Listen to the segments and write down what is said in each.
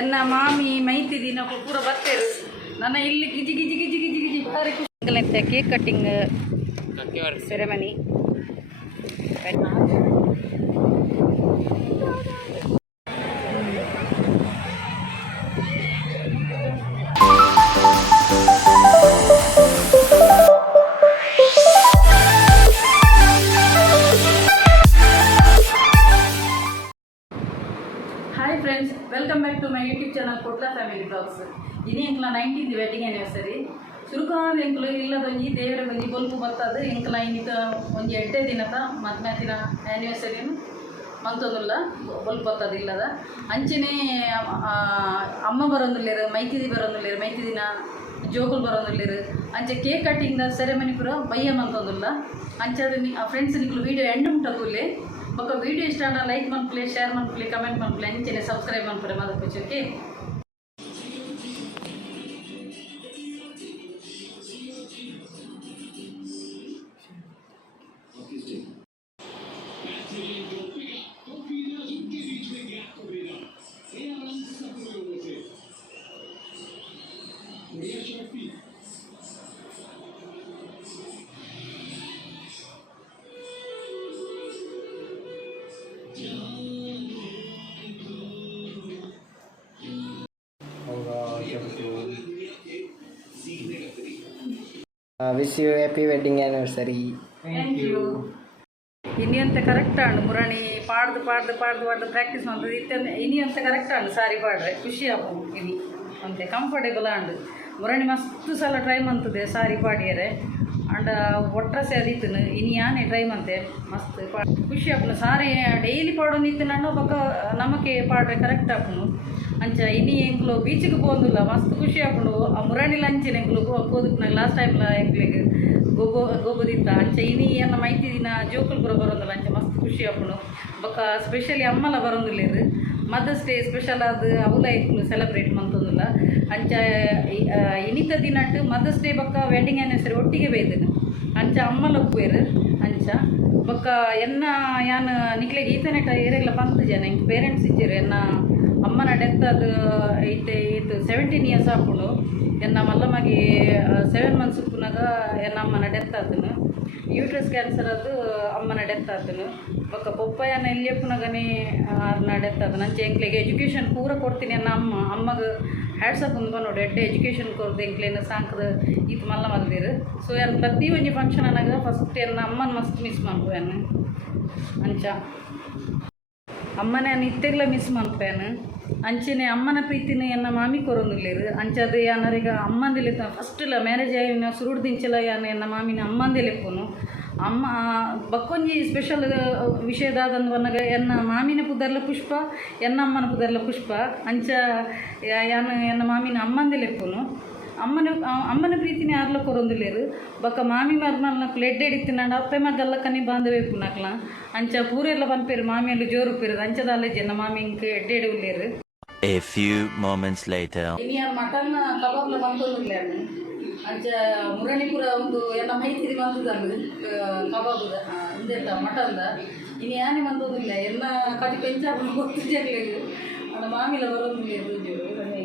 ಎನ್ನ ಮಾಮಿ ಮೈತಿದಿ ನಾವು ಪೂರ ಬರ್ತೇರು ನನ್ನ ಇಲ್ಲಿ ಗಿಜಿ ಗಿಜಿ ಗಿಜಿ ಗಿಜಿ ಗಿಜಿ ಭಾರಿ ಖುಷಿ. Cake cutting ceremony. Hi friends, welcome back to my YouTube channel Kudla family vlogs. ಇನಿ ಎಂಕ್ಲ 19th ವೆಡ್ಡಿಂಗ್ ಆ್ಯನಿವರ್ಸರಿ ಸುರುಕಾದ ಎಂಕ್ಲು ಇಲ್ಲದೊಂಜಿ ದೇವರ ಒಂಜಿ ಬೊಲ್ಪು ಬರ್ತದೆ. ಎಂಕ್ಲ ಇನ್ನಿತ ಒಂಜಿ 8 ದಿನದ ಮದ್ಮ್ಯಾತಿನ ಆ್ಯನಿವರ್ಸರಿಯನ್ನು ಮಂತೊಂದುಲ್ಲ ಬೊಲ್ಪು ಬರ್ತದೆ ಇಲ್ಲದ ಅಂಚನೆ ಅಮ್ಮ ಬರೋಂದುಲ್ಲೇರು, ಮೈತಿದಿ ಬರೋಂದುಲ್ಲೇರು, ಮೈತಿದಿನ ಜೋಕುಲು ಬರೋಂದುಲ್ಲೇರು. ಅಂಚೆ ಕೇಕ್ ಕಟ್ಟಿಂಗ್ ಸೆರೆಮನಿ ಪೂರ ಬಯ್ಯ ಮಂತೊಂದುಲ್ಲ. ಅಂಚದ ಫ್ರೆಂಡ್ಸ್ ನಿಕ್ಲು ವೀಡಿಯೋ ಎಂಡ್ ಉಂಟಲ್ಲೇ ఒక వీడియో ఇష్టం లైక్ మనుపులే, షేర్ మనుపులే, కమెంట్ మనుపులే, అంచనే సబ్స్క్రైబ్ మనుపులే మదకొచ్చుకి. Wish you happy wedding anniversary. Thank you. ಇನಿ ಅಂತ ಕರೆಕ್ಟ್ ಆಂಡು ಮುರಾಣಿ ಪಾಡ್ದು ಪಾಡ್ದು ಪಾಡ್ದು ಪಾಡ್ದು ಪ್ರಾಕ್ಟೀಸ್ ಮಾಡ್ತದೆ ಇತ್ತ ಇನಿ ಅಂತ ಕರೆಕ್ಟ್ ಆಂಡು ಸಾರಿ ಪಾಡ್ರೆ ಖುಷಿ ಆಪು. ಇನಿ ಅಂತೆ ಕಂಫರ್ಟೇಬಲ್ ಆಂಡು ಮುರಾಣಿ ಮಸ್ತ್ ಸಲ ಟ್ರೈ ಮಾಡ್ತದೆ ಸಾರಿ ಪಾಡಿಯರೆ ಅಂಡ ಒಟ್ರಸೆ ಅದಿತ್ತನು ಇನಿ ಯಾನೇ ಟ್ರೈ ಮಾಡ್ತೆ ಮಸ್ತ್ ಖುಷಿ ಆಪುನು. ಸಾರಿ ಡೈಲಿ ಪಾಡೋನು ಇತ್ತನಣ್ಣು ಬೊಕ್ಕ ನಮಕ್ಕೆ ಪಾಡ್ರೆ ಕರೆಕ್ಟ್ ಆಪುನು. ಅಂಚ ಇನಿ ಎಂಕ್ಲು ಬೀಚಿಗೆ ಪೋಂದುಲ್ಲ ಮಸ್ತ್ ಖುಷಿ ಆಪುಂಡು. ಆ ಮುರಾಣಿಲ ಅಂಚಿನ ಎಂಕ್ಲು ಪೋದಕ್ಕೆ ಲಾಸ್ಟ್ ಟೈಮ್ಲ ಎಂಕ್ಲಿಗೆ ಗೋಗೋದಿತ್ತ. ಅಂಚ ಇನಿ ಎನ್ನ ಮೈತಿದಿನ ಜೋಕುಲು ಪೂರ ಬರೋದಿಲ್ಲ. ಅಂಚ ಮಸ್ತ್ ಖುಷಿ ಆಪುಂಡು. ಬೊಕ್ಕ ಸ್ಪೆಷಲಿ ಅಮ್ಮಲ ಬರೋದಿಲ್ಲೇರು ಮದರ್ಸ್ ಡೇ ಸ್ಪೆಷಲ್ ಅದು ಅವಲ ಎಂಕ್ಲು ಸೆಲೆಬ್ರೇಟ್ ಮಂತೊಂದುಲ್ಲ. ಅಂಚ ಇನಿತ ದಿನಟ್ಟು ಮದರ್ಸ್ ಡೇ ಬೊಕ್ಕ ವೆಡ್ಡಿಂಗ್ ಆ್ಯನಿವರ್ಸರಿ ಒಟ್ಟಿಗೆ ಬೈದನು. ಅಂಚ ಅಮ್ಮಲ ಒಪ್ಪುವೇರು. ಅಂಚ ಬೊಕ್ಕ ಎನ್ನ ಯಾನು ನಿಕ್ಲೆಗೆ ಈತನೆಟ ಏರೆಲ್ಲ ಬಂತು ಜನ ಎಂಕ್ ಪೇರೆಂಟ್ಸ್ ಇಜ್ಜೇರು. ಎನ್ನ ಅಮ್ಮನ ಡೆತ್ ಅದು ಇದು 17 years ಆಪುಂಡು. ಎನ್ನ ಮಲ್ಲಮ್ಮಗೆ 7 months ಉಪ್ಪುನಾಗ ಎನ್ನ ಅಮ್ಮನ ಡೆತ್ ಆತನು. ಯೂಟ್ರಸ್ ಕ್ಯಾನ್ಸರ್ ಅದು ಅಮ್ಮನ ಡೆತ್ ಆತನು. ಬೊಕ್ಕ ಪೊಪ್ಪಯ್ಯನ ಎಲ್ಲಿಯಪ್ಪನಾಗನೇ ಅವ್ರನ್ನ ಡೆತ್ ಆತನು. ಅಂಚೆ ಎಂಕ್ಲೆಗೆ ಎಜುಕೇಷನ್ ಪೂರ ಕೊಡ್ತೀನಿ ಎನ್ನ ಅಮ್ಮಗೆ ಹ್ಯಾಟ್ಸಪ್ ಒಂದು ನೋಡಿ ಎಡ್ಡೆ ಎಜುಕೇಷನ್ ಕೊಡ್ದು ಎಂಕ್ಲೇನು ಸಾಂಕ್ದು ಇದು ಮಲ್ಲ ಮಲ್ದಿರು. ಸೊ ಏನು ಪ್ರತಿ ಒಂಜಿ ಫಂಕ್ಷನ್ ಅನ್ನಾಗ ಫಸ್ಟ್ ಎನ್ನ ಅಮ್ಮನ ಮಸ್ತ್ ಮಿಸ್ ಮಾಡ್ಪೇನು. ಅಂಚ ಅಮ್ಮನೇ ನಿತ್ಯಗ್ಲ ಮಿಸ್ ಮಾಡ್ಪೇನು. ಅಂಚನೆ ಅಮ್ಮನ ಪ್ರೀತಿನ ಎನ್ನ ಮಾಮಿ ಕೊರೊಂದುಲ್ಲೇರು. ಅಂಚದು ಯಾನರೀಗ ಅಮ್ಮಂದಿಲೆ ಫಸ್ಟ್ಲ ಮ್ಯಾರೇಜ್ ಆಗಿ ಸುರುಡ್ದಿಂಚಲ ಯಾನ ಎನ್ನ ಮಾಮಿನ ಅಮ್ಮಂದಿಲೆಪ್ಪುನು. ಅಮ್ಮ ಬಕ್ಕೊಂಜಿ ಸ್ಪೆಷಲ್ ವಿಷಯದಾದಂದು ಬಂದಾಗ ಎನ್ನ ಮಾಮಿನ ಪುದರ್ಲ ಪುಷ್ಪ, ಎನ್ನ ಅಮ್ಮನ ಪುದರ್ಲ ಪುಷ್ಪ. ಅಂಚ ಯಾನ ಎನ್ನ ಮಾಮಿನ ಅಮ್ಮಂದಿಲೆಪ್ಪುನು. ಅಮ್ಮನ ಪ್ರೀತಿನೇ ಯಾರ್ಲ ಕೊರೊಂದುಲ್ಲೇರು. ಬೊಕ್ಕ ಮಾಮಿ ಮರ್ಮಲ್ ನಕ್ಲು ಎಡ್ಡೆಡಿತ್ತಿನಾಂಡ ಅಪ್ಪೆ ಮಗಲ್ಲ ಕನಿ ಬಾಂಧವೇಪು ನಕ್ಲ. ಅಂಚ ಪೂರೆಲ್ಲ ಪನ್ಪೇರು ಮಾಮಿಯಲ್ಲಿ ಜೋರು ಪೇರು ಅಂಚದ ಅಲ್ಲೆಜ್ ಎನ್ನ ಮಾಮಿ ಇಂಕ್ ಎಡ್ಡೆಡಿ ಉಳ್ಳೇರು. A few moments later. ಇನಿ ಮಟನ್ ಕಬಾಬ್ಲ ಬಂತೊಂದುಲ್ಲೆ ಅಂಚ ಮುರಣಿಪುರ ಒಂದು ಎಲ್ಲ ಮೈತಿರಿ ಬಂದದ್ದು ಕಬಾಬ್ದ ಇಂದೆತ್ತ ಮಟನ್ದ ಇನಿ ಯಾನೆ ಬಂದೋದಿಲ್ಲ ಎಲ್ಲ ಕಟಿ ಪೆಂಚಾಪು ಗೊತ್ತಿರಲಿಲ್ಲ. ಅಣ್ಣ ಮಾಮಿಲ ಬರೋದಿಲ್ಲ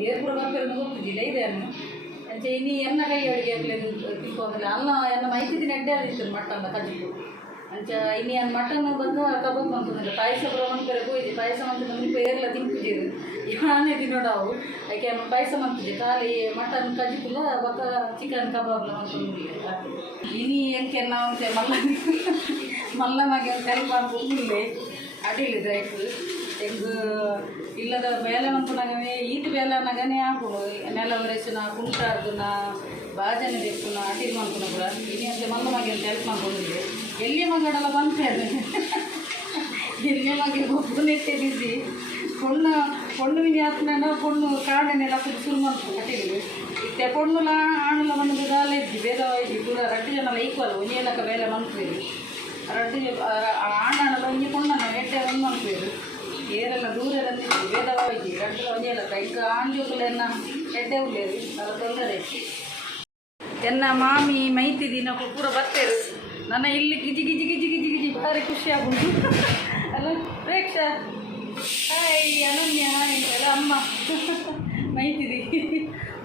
ಏರ್ಪುರ ಬರ್ಪೇರು ಗೊತ್ತಿದ್ದಿಲ್ಲ ಇದೇನು. ಅಂಚೆ ಇನಿ ಎನ್ನ ಕೈ ಅಡುಗೆ ಆಗಲಿದ್ದು ತಿಕ್ಕೋದಿಲ್ಲ ಅಲ್ಲ ಎನ್ನ ಮೈತಿದಿನ ಎಡ್ಡೆ ಆಗಿತ್ತು ಮಟನ್ದ ಕಜಿಪು. ಅಂಚ ಇನಿ ಅನ್ನ ಮಟನ್ ಬಂದು ಕಬಾಬ್ ಬಂತಂದಿಲ್ಲ. ಪಾಯಸ ಪುರ ಮಂತ್ಪೇರೆ ಹೋಯ್ತು ಪಾಯಸ ಮಂತ್ ಮುನಿಪು ಏರ್ಲ ತಿಂಪಿದ್ದೀರು ಯಾನೇ ತಿನ್ನೋಡವು ಯಾಕೆ ಪಾಯಸ ಮಂತಿದ್ದೆ ಖಾಲಿ ಮಟನ್ ಕಜಿಪುಲ್ಲ ಬೊಕ್ಕ ಚಿಕನ್ ಕಬಾಬ್ಲ ಮಂತೊಂದಿಲ್ಲ. ಇನಿ ಎಂಕೆ ನಾವು ಮಲ್ಲಮಗೆ ಕೈ ಮಾಡ್ಕೊಂಡ್ಲೆ ಅಡಿಲಿದೆ ಆಯ್ತು ಹೆಂಗ ಇಲ್ಲದ ಬೇಲೆ ಮಂತನಾಗವೇ ಈಟು ಬೇಲೆ ಅನ್ನಗನೇ ಹಾಕೋದು ನೆಲ ಒರೆಸಿನ ಕುಂಟಾರ್ದುನ ಬಾಜನೆ ಬೇಕುನ ಅಡಿಲ್ ಮಂತನ ಕೂಡ ಇನಿ ಅಂತ ಮಲ್ಲಮಗೆ ಅಂತ ಹೆಲ್ಪ್ ಮಾಡ್ಕೊಂಡಿದ್ದೆ. ಎಲ್ಲಿ ಮಗಡೆಲ್ಲ ಬಂತೇನೆ ಎಲ್ಲಿ ಮಗೆ ಒಬ್ಬ ನೆಟ್ಟೆ ಬಿಸಿ பொண்ணு வினி ஆத்தினா பொண்ணு காடனெಲ್ಲ ಕುಡಿ ಶುರು ಮಾಡ್ತು ಕಟ್ಟಿಗೆ ಇತ್ತೆ பொண்ணுಲ ಆಣುಲ ಮಣ್ಣು ದಾಲ ಇದ್ದಿ ಭೇದ ಇದ್ದಿ ಪೂರ ರಡ್ಡು ಜನ ಈಕ್ವಲ್ ಒಂಜೇಲಕ ಬೇಲೆ ಮನ್ಪೇರು ರಡ್ಡು ಆಣಲ್ಲ ಒಂಜಿ ಪೊಣ್ಣನ ಎಡ್ಡೆ ಒಂದು ಮನ್ಪೇರು ಏರೆಲ್ಲ ದೂರೆಲ್ಲ ತಿದ್ದು ಭೇದ ಇದ್ದಿ ರಡ್ಡು ಒಂಜೇಲಕ ಈಗ ಆಂಜೋಕುಲೆನ್ನ ಎಡ್ಡೆ ಉಳ್ಳೇರು ಅದು ತೊಂದರೆ. ಎನ್ನ ಮಾಮಿ ಮೈತಿದಿ ನಾವು ಪೂರ ಬರ್ತೇರು ನನ್ನ ಇಲ್ಲಿ ಗಿಜಿ ಗಿಜಿ ಗಿಜಿ ಗಿಜಿ ಗಿಜಿ ಭಾರಿ ಖುಷಿ ಆಗುಂಟು ಅಲ್ಲ ಪ್ರೇಕ್ಷ ಹಾಯ್ ಅನನ್ಯ ಹಾಯ್ ಎಲ್ಲ ಅಮ್ಮ ಮೈತಿದಿ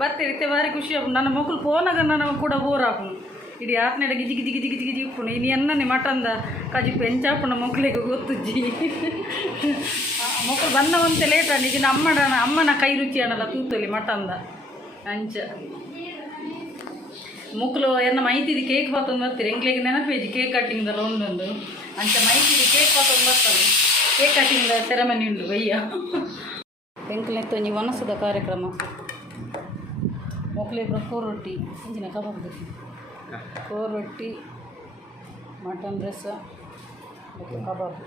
ಬರ್ತೀರಿ ಭಾರಿ ಖುಷಿ ಆಗ್ಬೋದು ನನ್ನ ಮಕ್ಕಳು ಫೋನಾಗ ನನ್ನ ಕೂಡ ಬೋರ್ ಹಾಕೊಂಡು ಇಡೀ ಆತ್ನೆಡ ಗಿಜಿ ಗಿಜಿ ಗಿಜಿ ಗಿಜಿ ಗಿಜಿ ಇಪ್ಪುಣು ಇನ್ನು ಎನ್ನನೆ ಮಟಂದ ಕಜಿ ಪೆಂಚಾಪುಣ ಮಕ್ಕಳಿಗೆ ಗೊತ್ತುಜ್ಜಿ ಮಕ್ಕಳು ಬಂದವಂತೆ ಲೇಟ್ ನಿಜಿನ ಅಮ್ಮನ ಕೈ ರುಚಿ ಅನ್ನಲ್ಲ ತೂತಲ್ಲಿ ಮಟಂದ ಅಂಚ ಮಕ್ಕಳು ಎನ್ನ ಮೈತಿದಿ ಕೇಕ್ ಬತ್ತೊಂದು ಬರ್ತೀರಿ ಎಂಗ್ಲಿಗೆ ನೆನಪೇಜಿ ಕೇಕ್ ಕಟ್ಟಿಂಗ್ದಲ್ಲ ಒಂದೊಂದು ಅಂಚ ಮೈತಿದಿ ಕೇಕ್ ಬತ್ತೊಂದು ಬರ್ತದೆ ಕೇಕ್ ಕಟ್ಟಿಂಗ್ ಸೆರೆಮನಿ ಉಂಟು ಬಯ್ಯ ಎಂಕ್ಲೆತ್ತು ಒಂಜಿ ವನಸದ ಕಾರ್ಯಕ್ರಮ ಮೊಕ್ಲಿಬ್ರು ಕೋರೊಟ್ಟಿ ಇಂಚಿನ ಕಬಾಬ್ ಕೋರೊಟ್ಟಿ ಮಟನ್ ರಸ ಮತ್ತು ಕಬಾಬ್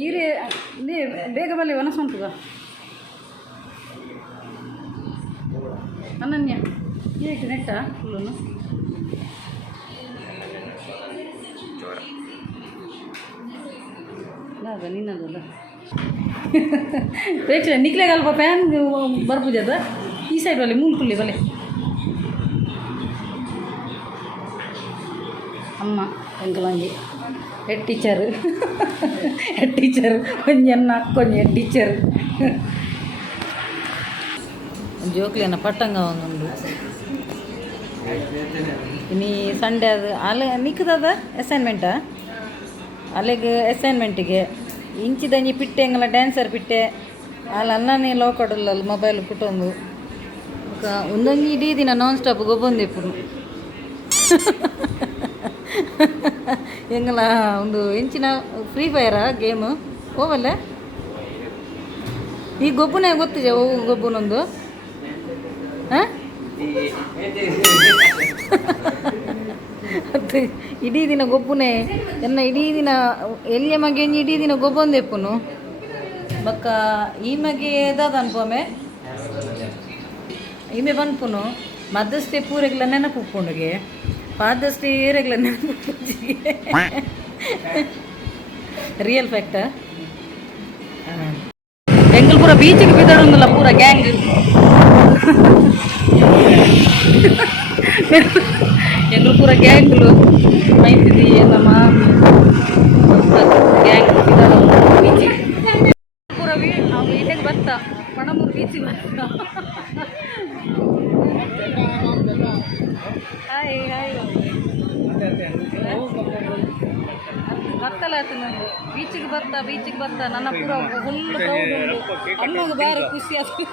ಈರೇ ಇದೇ ಬೇಗ ಬಲ್ಲಿ ವನಸ ಉಂಟುಗ ಅನನ್ಯ ಏಟು ನೆಟ್ಟ ಫುಲ್ಲನ್ನು ಅದ ನಿನ್ನದಲ್ಲ ಪ್ರೇಕ್ಷಕ ನಿಕ್ಲೆಗೆ ಅಲ್ಪ ಪ್ಯಾನ್ ಬರ್ಬುಜದ ಈ ಸೈಡ್ ಬಲ್ಲಿ ಮೂಲ್ಕುಲ್ಲಿ ಬಲೆ ಅಮ್ಮ ಎಂಕಲೊಂಜಿ ಹೆಡ್ ಟೀಚರ್ ಕೊಂಜನ್ನ ಕೊಂಜ ಹೆಡ್ ಟೀಚರ್ ಜೋಕ್ಲಿಯನ್ನ ಪಟ್ಟಂಗ ಒಂದೊಂದು ಇನ್ನು ಸಂಡೇ ಅದು ಅಲ್ಲ ನಿಕ್ಕದ ಅಸೈನ್ಮೆಂಟಾ ಅಲ್ಲಿಗೆ ಅಸೈನ್ಮೆಂಟಿಗೆ ಇಂಚಿದಂಜಿ ಪಿಟ್ಟೆ ಎಂಗಲ ಡ್ಯಾನ್ಸರ್ ಪಿಟ್ಟೆ ಅಲ್ಲಿ ಅನ್ನನೇ ಲೋಕಡಲ್ಲ ಮೊಬೈಲ್ ಪುಟ್ಟೊಂದು ಒಂದೊಂದು ಇಡೀ ದಿನ ನಾನ್ ಸ್ಟಾಪ್ ಗೊಬ್ಬಂದಿಪ್ಪು ಎಂಗಲ ಒಂದು ಇಂಚಿನ ಫ್ರೀ ಫೈರಾ ಗೇಮು ಹೋಗಲ್ಲ ಈ ಗೊಬ್ಬನೇ ಗೊತ್ತಿದೆ ಗೊಬ್ಬನೊಂದು ಹಾಂ ಅದು ಇಡೀ ದಿನ ಗೊಬ್ಬನೇ ಎನ್ನ ಇಡೀ ದಿನ ಎಲ್ಲಿಯ ಮಗೆ ಇಡೀ ದಿನ ಗೊಬ್ಬೊಂದೆಪ್ಪುನು ಬಕ್ಕ ಈ ಮಗೆ ಎದಾದ ಅನ್ಪೊಮೆ ಈಮೆ ಬಂದ್ಪುನು ಮದ್ದಷ್ಟೇ ಪೂರೆಗ್ಲ ನೆನಪು ಉಪ್ಪುಂಡಿಗೆ ಪಾದಷ್ಟೇ ಏರೆಗ್ಲ ನೆನಪು ರಿಯಲ್ ಫ್ಯಾಕ್ಟಾ ಎಂಗಲ್ ಪೂರ ಬೀಚಿಗೆ ಬಿದ್ದಾಡೊಂದಿಲ್ಲ ಪೂರ ಗ್ಯಾಂಗ್ ಎಂಗಲ್ ಪೂರ ಗ್ಯಾಂಗ್ಲು ಮೈತಿದಿ ನಮ್ಮ ಗ್ಯಾಂಗ್ ಬಿದ್ದಾಡ ಬೀಚಿಗೆ ಪೂರ ಅವ್ರು ಇಲ್ಲಿಗೆ ಬರ್ತಾ ಪಣಮೂರು ಬೀಚಿಗೆ ಬರ್ತಾ ಹಾಯ್ ಹಾಯ್ ಬರ್ತಲ್ಲ ಆಯ್ತು ನಂದು ಬೀಚಿಗೆ ಬರ್ತಾ ನನ್ನ ಪೂರ ಫುಲ್ ಕ್ರೌಡ್ ಉಂಟು ಅಮ್ಮಗೆ ಬಾರಿ ಖುಷಿ ಆಯ್ತು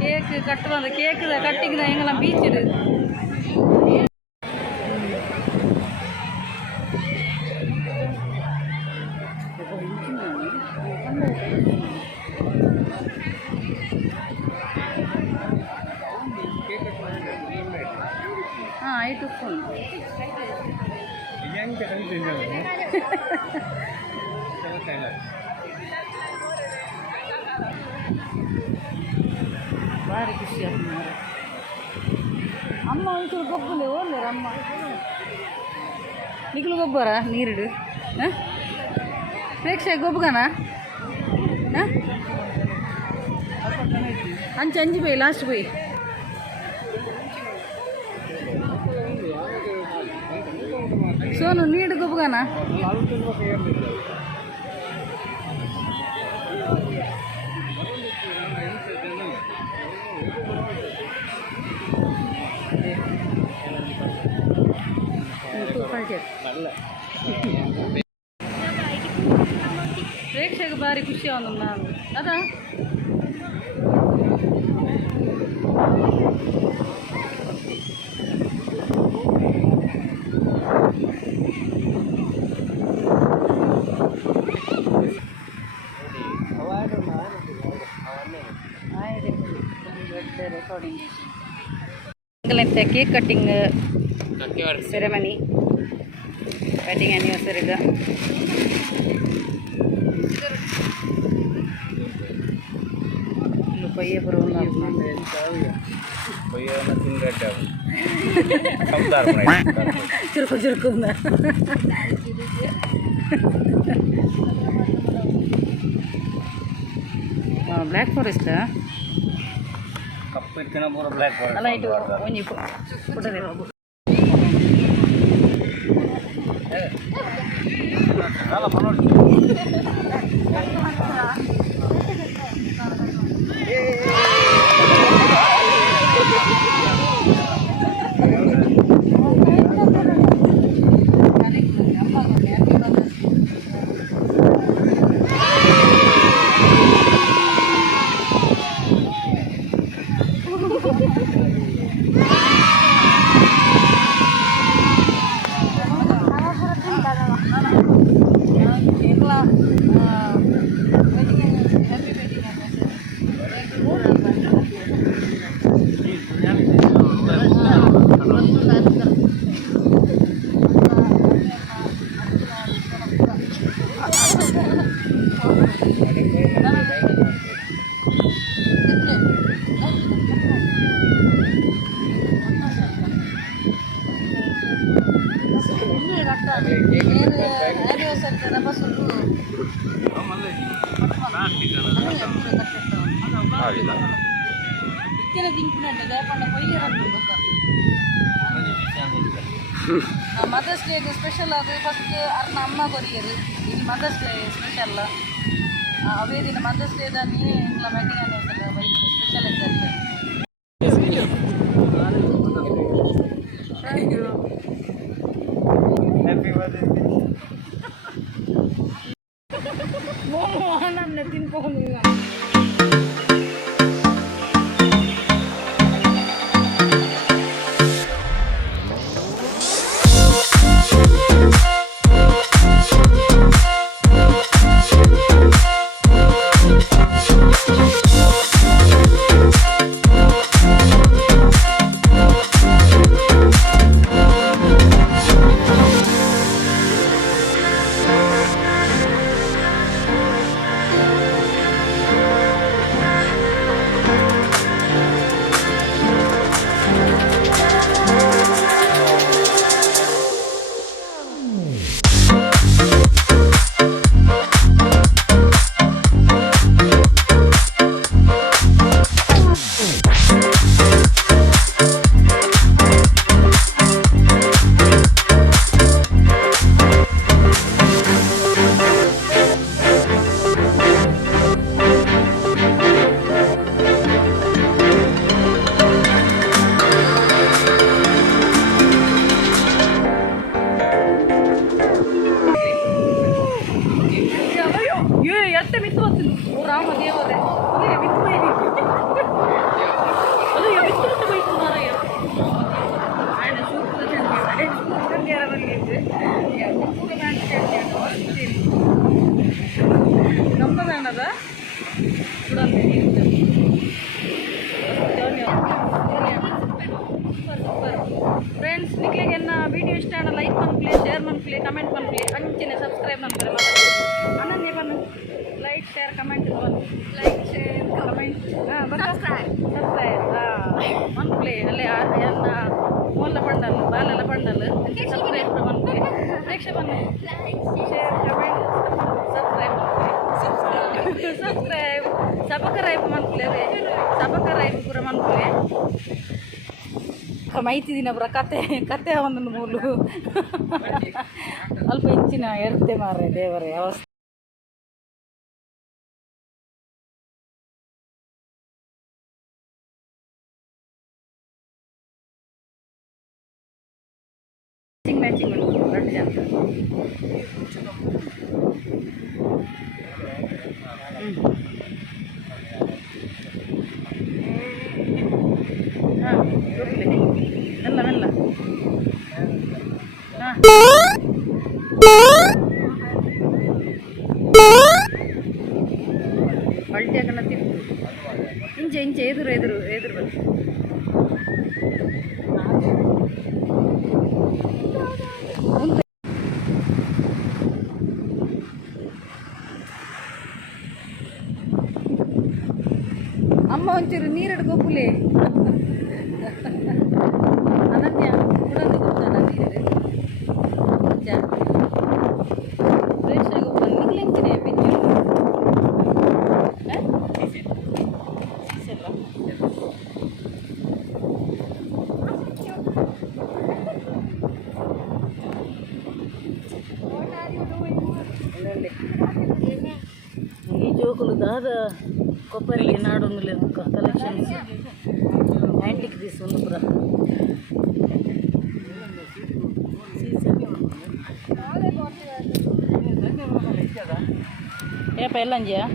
ಕೇಕ್ ಕಟ್ಟುವಂದ್ರೆ ಕೇಕ್ದ ಕಟ್ಟಿಂಗ್ದ ಹೆಂಗಲ್ಲ ಬೀಚಿಡು ಹಾಂ ಆಯಿತು ಫೋನ್ ಭಾರಿ ಖುಷಿ ಆಗ್ತದೆ ಅಮ್ಮ ಒಂಚೂರು ಗೊಬ್ಬಲೆ ಓದ್ಲೇರ ಅಮ್ಮ ನಿಗ್ಲು ಗೊಬ್ಬರ ನೀರಿಡು ಹಾಂ ಪ್ರೇಕ್ಷೆ ಗೊಬ್ಬಗನ ಹಾಂ ಅಂಚಿ போய் லாஸ்ட் போய் ಸೋನು ನೀಡು ಗೊಬ್ಬಗನ ಪ್ರೇಕ್ಷೆಗೆ ಭಾರಿ ಖುಷಿ ಅವನು ನಾನು ಅದ recording cake cutting ceremony wedding ಆ್ಯನಿವರ್ಸರಿಗ ಪಯ್ಯ ಬರೋಲ್ಲ ಚುರುಕು ಚುರುಕು ಬ್ಲ್ಯಾಕ್ ಫಾರೆಸ್ಟ್ ಕಪ್ಪು ಇತ್ತಿನ ಪೂರ ಬ್ಲ್ಯಾಕ್ ಅಲ್ಲ ಇಟ್ಟು ಒಂಜಿ ಫೋಟೋ ಮದರ್ಸ್ ಡೇಗೆ ಸ್ಪೆಷಲ್ ಅದು ಫಸ್ಟ್ ಅರ್ನ ಅಮ್ಮ ಕೊರಿಯರು ಇಲ್ಲಿ ಮದರ್ಸ್ ಡೇ ಸ್ಪೆಷಲ್ ಅವೇ ದಿನ ಮದರ್ಸ್ ಡೇ ದಾನಿ ಇಂಗ್ಲ ವೆಡ್ಡಿಂಗ್ ಆನಿವರ್ಸರಿ ಬೈಕ್ ಸ್ಪೆಷಲ್ ಇದ್ದಾರೆ ಹ್ಯಾಪಿ ಬರ್ತ್ಡೇ ಮೋಮೋ ನನ್ನ ತಿನ್ಕೊಂಡು ರಾಮ ದೇವರೇ ನಮ್ಮದಾಣದ ಫ್ರೆಂಡ್ಸ್ ನಿಕ್ಲಿಗೆ ವಿಡಿಯೋ ಇಷ್ಟ ಲೈಕ್ ಮನ್ಪ್ಲೆ ಶೇರ್ ಮನ್ಪ್ಲೆ ಕಮೆಂಟ್ ಮನ್ಪ್ಲೆ ಅಂಚಿನ ಸಬ್ಸ್ಕ್ರೈಬ್ ಮನ್ಪ್ಲೆ ಅನನ್ಯ ಬನ್ನು like share comment like share comment subscribe ಮನ್ಪ್ಲೆ ಅಲ್ಲೇ ಎಲ್ಲ ಮೂಲ ಪಂಡಲ್ ಬಾಲೆಲ್ಲ ಪಂಡಲ್ ಸಬ್ಸ್ಕ್ರೈಬ್ ಮನ್ಪ್ಲೆ ಪ್ರೇಕ್ಷೆ ಬನ್ನಿ ಶೇರ್ ಕಮೆಂಟ್ ಸಬ್ಸ್ಕ್ರೈಬ್ ಸಬಕರೈಪ್ ಮನ್ಪ್ಲೆ ಸಬಕರೈಪ್ ಪೂರ ಮನ್ಪ್ಲೆ ಮಾಹಿತಿ ದಿನ ಬರ ಕತೆ ಒಂದೊಂದು ಮೂಲು ಅಲ್ಪ ಹೆಚ್ಚಿನ ಎರ್ತೆ ಮಾರ್ರೆ ದೇವರೇ ಅವಸ್ಥೆ ಮ್ಯಾಚಿಂಗ್ ರೆಡ್ ಜಂತ ಮೆಲ್ಲ ಮೆಲ್ಲ ಹಾಂ ಪಲ್ಟಿ ಹಾಕಣ ತಿಪ್ಪು ಇಂಚೆ ಎದುರು ಬನ್ನಿ ಅಮ್ಮ ಒಂಚೂರು ನೀರೆಡು ಗೊಬ್ಬುಲೆ ಅನನ್ಯ ಕುಡದು ಗೊತ್ತಾನ ನೀರು ಫ್ರೆಶ್ ಆಗಿ ಗೊಬ್ಬರ ನಿಗ್ಲೆಂಚಿನ bench ಸೀಸಲ್ಲ What are you doing? ఒకరు దాదా కొబ్బరి నాడు లేదు కలెక్షన్స్ యాంటిక్ తీసుకుంది పురా ఏ పెళ్ళంజియా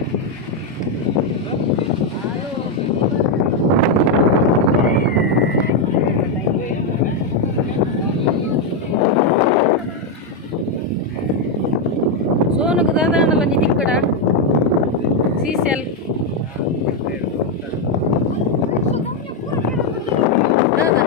సోనుకు దాదా అండి ఇక్కడ సీసెల్ దాదా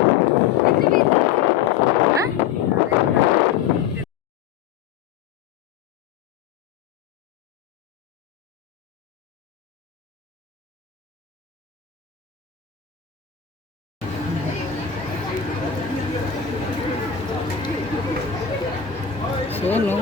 Sonu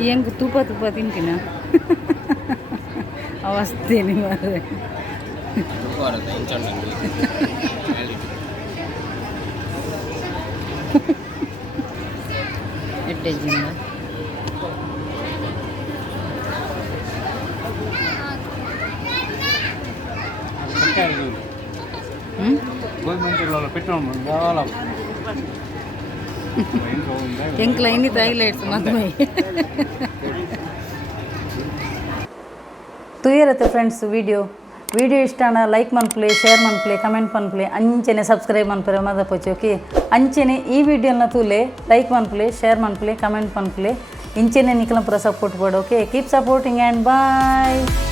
yang tupa-tupa tintina awas ini mare ette jinna ಎಂಕ್ಲ ಇನ್ನಿತ್ತು ಹೈಲೈಟ್ಸ್ ಮದುವೆ ತುಯರತ್ತೆ ಫ್ರೆಂಡ್ಸ್ ವಿಡಿಯೋ ಇಷ್ಟನ ಲೈಕ್ ಮನ್ಪ್ಲೆ ಶೇರ್ ಮನ್ಪ್ಲೆ ಕಮೆಂಟ್ ಮನ್ಪ್ಲೆ ಅಂಚೆನೆ ಸಬ್ಸ್ಕ್ರೈಬ್ ಮನ್ಪರೆ ಮದ ಪೋಚಿ ಓಕೆ ಅಂಚೆನೆ ಈ ವಿಡಿಯೋನ ತೂಲೆ ಲೈಕ್ ಮನ್ಪ್ಲೆ ಶೇರ್ ಮನ್ಪ್ಲೆ ಕಮೆಂಟ್ ಮನ್ಪ್ಲೆ ಇಂಚೆನೆ ನಿಖಲ ಪುರ ಸಪೋರ್ಟ್ ಪಡು okay keep supporting and bye